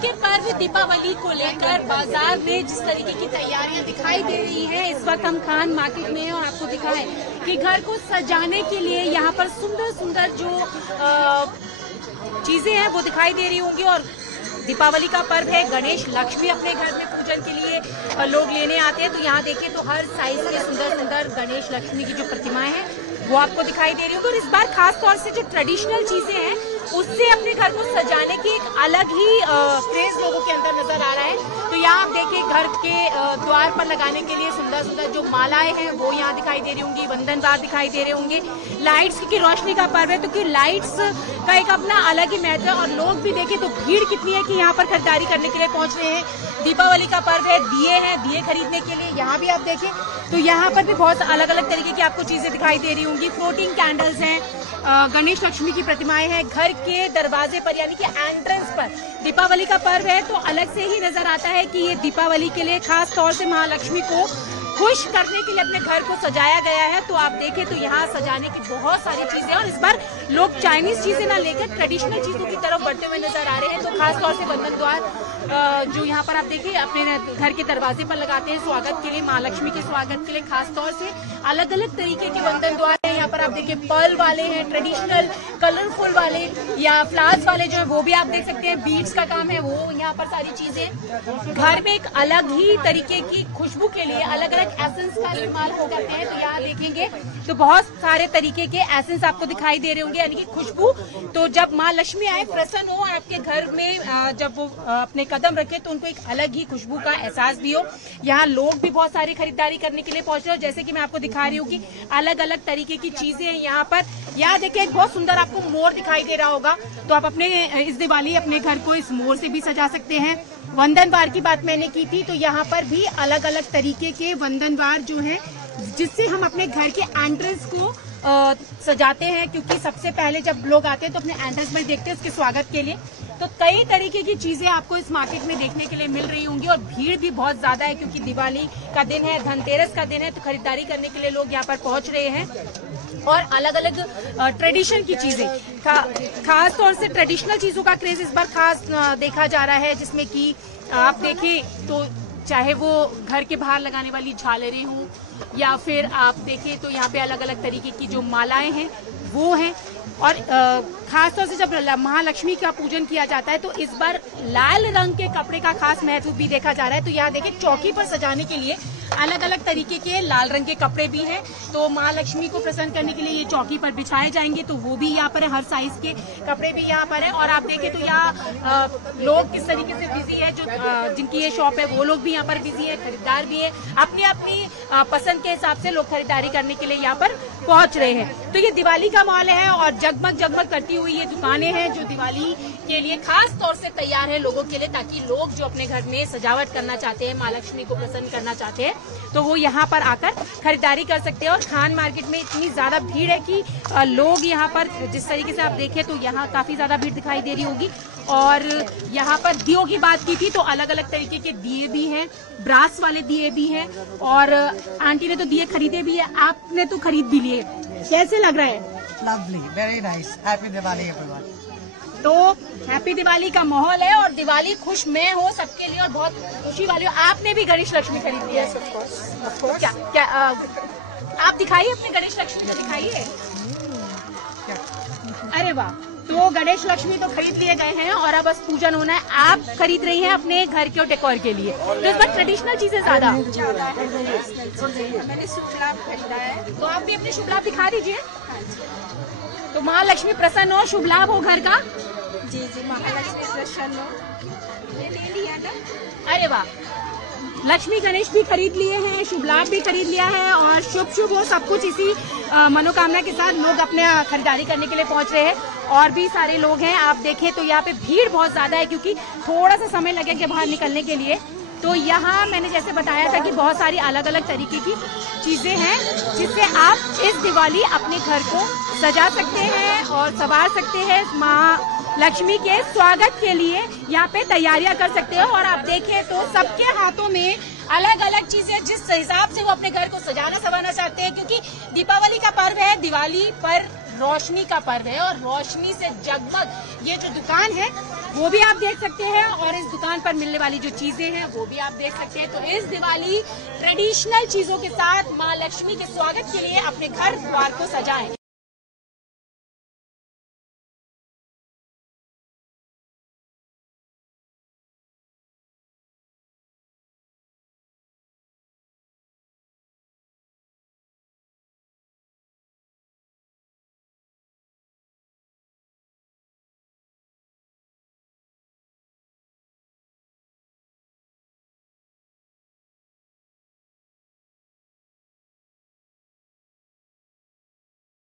के पर्व दीपावली को लेकर बाजार में जिस तरीके की तैयारियां दिखाई दे रही हैं, इस वक्त हम खान मार्केट में हैं और आपको दिखाएं कि घर को सजाने के लिए यहाँ पर सुंदर सुंदर जो चीजें हैं वो दिखाई दे रही होंगी। और दीपावली का पर्व है, गणेश लक्ष्मी अपने घर में पूजन के लिए लोग लेने आते हैं। तो यहाँ देखिए तो हर साइज के सुंदर सुंदर गणेश लक्ष्मी की जो प्रतिमाएं हैं वो आपको दिखाई दे रही होंगी। और इस बार खास तौर से जो ट्रेडिशनल चीजें हैं उससे अपने घर को सजाने की एक अलग ही क्रेज लोगों के अंदर नजर आ रहा है। तो यहाँ आप देखिए घर के द्वार पर लगाने के लिए सुंदर सुंदर जो मालाएं हैं वो यहाँ दिखाई दे रही होंगी, वंदन बार दिखाई दे रहे होंगे। लाइट्स, क्योंकि रोशनी का पर्व है तो कि लाइट्स का एक अपना अलग ही महत्व है। और लोग भी देखें तो भीड़ कितनी है कि यहाँ पर खरीदारी करने के लिए पहुंच रहे हैं। दीपावली का पर्व है, दिए हैं, दिए खरीदने के लिए यहाँ भी आप देखें तो यहाँ पर भी बहुत अलग अलग तरीके की आपको चीजें दिखाई दे रही होंगी। फ्लोटिंग कैंडल्स हैं, गणेश लक्ष्मी की प्रतिमाएं हैं। घर के दरवाजे पर यानी कि एंट्रेंस पर दीपावली का पर्व है तो अलग से ही नजर आता है कि ये दीपावली के लिए खास तौर से महालक्ष्मी को खुश करने के लिए अपने घर को सजाया गया है। तो आप देखें तो यहाँ सजाने की बहुत सारी चीजें और इस बार लोग चाइनीज चीजें ना लेकर ट्रेडिशनल चीजों की तरफ बढ़ते हुए नजर आ रहे हैं। तो खास तौर से वंदन द्वार जो यहाँ पर आप देखिए अपने घर के दरवाजे पर लगाते हैं स्वागत के लिए, महालक्ष्मी के स्वागत के लिए खास तौर से अलग अलग तरीके के वंदन द्वार है। यहाँ पर आप देखिए पर्ल वाले हैं, ट्रेडिशनल कलरफुल वाले या फ्लावर्स वाले जो है वो भी आप देख सकते हैं। बीड्स का काम है वो यहाँ पर सारी चीजें। घर में एक अलग ही तरीके की खुशबू के लिए अलग अलग एसेंस का इस्तेमाल हो जाते हैं। तो यहाँ देखेंगे तो बहुत सारे तरीके के एसेंस आपको दिखाई दे रहे होंगे यानी कि खुशबू। तो जब माँ लक्ष्मी आए, प्रसन्न हो और आपके घर में जब वो अपने कदम रखे तो उनको एक अलग ही खुशबू का एहसास भी हो। यहाँ लोग भी बहुत सारी खरीदारी करने के लिए पहुंच रहे हो। जैसे कि मैं आपको दिखा रही हूँ कि अलग अलग तरीके की चीजें हैं यहाँ पर। यहाँ देखिए एक बहुत सुंदर आपको मोर दिखाई दे रहा होगा तो आप अपने इस दिवाली अपने घर को इस मोर से भी सजा सकते हैं। वंदन द्वार की बात मैंने की थी तो यहाँ पर भी अलग अलग तरीके के वंदन द्वार जो है जिससे हम अपने घर के एंट्रेंस को सजाते हैं। क्योंकि सबसे पहले जब लोग आते हैं तो अपने एंट्रेंस में देखते हैं उसके स्वागत के लिए। तो कई तरीके की चीजें आपको इस मार्केट में देखने के लिए मिल रही होंगी और भीड़ भी बहुत ज्यादा है क्योंकि दिवाली का दिन है, धनतेरस का दिन है तो खरीदारी करने के लिए लोग यहाँ पर पहुंच रहे हैं। और अलग अलग ट्रेडिशन की चीजें खास तौर से ट्रेडिशनल चीजों का क्रेज इस बार खास देखा जा रहा है, जिसमें कि आप देखें तो चाहे वो घर के बाहर लगाने वाली झालरें हों या फिर आप देखें तो यहाँ पे अलग अलग तरीके की जो मालाएं हैं वो हैं। और खास तौर से जब महालक्ष्मी का पूजन किया जाता है तो इस बार लाल रंग के कपड़े का खास महत्व भी देखा जा रहा है। तो यहाँ देखिए चौकी पर सजाने के लिए अलग अलग तरीके के लाल रंग के कपड़े भी हैं। तो महालक्ष्मी को प्रसन्न करने के लिए ये चौकी पर बिछाए जाएंगे तो वो भी यहाँ पर है, हर साइज के कपड़े भी यहाँ पर है। और आप देखें तो यहाँ लोग किस तरीके से बिजी है, जो जिनकी ये शॉप है वो लोग भी यहाँ पर बिजी है, खरीदार भी है। अपनी अपनी पसंद के हिसाब से लोग खरीदारी करने के लिए यहाँ पर पहुंच रहे हैं। तो ये दिवाली का माहौल है और जगमग जगमग करती हुई ये दुकानें हैं जो दिवाली के लिए खास तौर से तैयार है लोगों के लिए, ताकि लोग जो अपने घर में सजावट करना चाहते हैं, माँ लक्ष्मी को प्रसन्न करना चाहते हैं तो वो यहाँ पर आकर खरीदारी कर सकते हैं। और खान मार्केट में इतनी ज्यादा भीड़ है कि लोग यहाँ पर जिस तरीके से आप देखें तो यहाँ काफी ज्यादा भीड़ दिखाई दे रही होगी। और यहाँ पर दियों की बात की थी तो अलग अलग तरीके के दिए भी हैं, ब्रास वाले दिए भी हैं और आंटी ने तो दिए खरीदे भी है, आपने तो खरीद भी लिए। कैसे लग रहा है? Lovely, very nice, happy Diwali everyone. तो हैप्पी दिवाली का माहौल है और दिवाली खुशमय हो सबके लिए और बहुत खुशी वाली हो। आपने भी गणेश लक्ष्मी खरीद लिया है? क्या क्या आप दिखाइए अपने गणेश लक्ष्मी को दिखाइए। अरे वाह, तो गणेश लक्ष्मी तो खरीद लिए गए हैं और अब बस पूजन होना है। आप खरीद रही हैं अपने घर के डेकोर के लिए तो इस बार ट्रेडिशनल चीजें ज्यादा मैंने शुभ लाभ खरीदा है तो आप भी अपने शुभ लाभ दिखा दीजिए। तो महालक्ष्मी प्रसन्न हो, शुभ लाभ हो घर का। जी जी, महालक्ष्मी प्रसन्न हो। ले लिया था। अरे वाह, लक्ष्मी गणेश भी खरीद लिए हैं, शुभ लाभ भी खरीद लिया है और शुभ शुभ हो सब कुछ इसी मनोकामना के साथ लोग अपने खरीदारी करने के लिए पहुंच रहे हैं। और भी सारे लोग हैं, आप देखें तो यहाँ पे भीड़ बहुत ज्यादा है क्योंकि थोड़ा सा समय लगेगा बाहर निकलने के लिए। तो यहाँ मैंने जैसे बताया था कि बहुत सारी अलग अलग तरीके की चीजें हैं जिससे आप इस दिवाली अपने घर को सजा सकते हैं और संवार सकते हैं। माँ लक्ष्मी के स्वागत के लिए यहाँ पे तैयारियां कर सकते हो। और आप देखें तो सबके हाथों में अलग अलग चीजें जिस हिसाब से वो अपने घर को सजाना संवारना चाहते हैं, क्योंकि दीपावली का पर्व है, दिवाली पर रोशनी का पर्व है और रोशनी से जगमग ये जो दुकान है वो भी आप देख सकते हैं। और इस दुकान पर मिलने वाली जो चीजें हैं वो भी आप देख सकते हैं। तो इस दिवाली ट्रेडिशनल चीजों के साथ माँ लक्ष्मी के स्वागत के लिए अपने घर द्वार को सजाएं।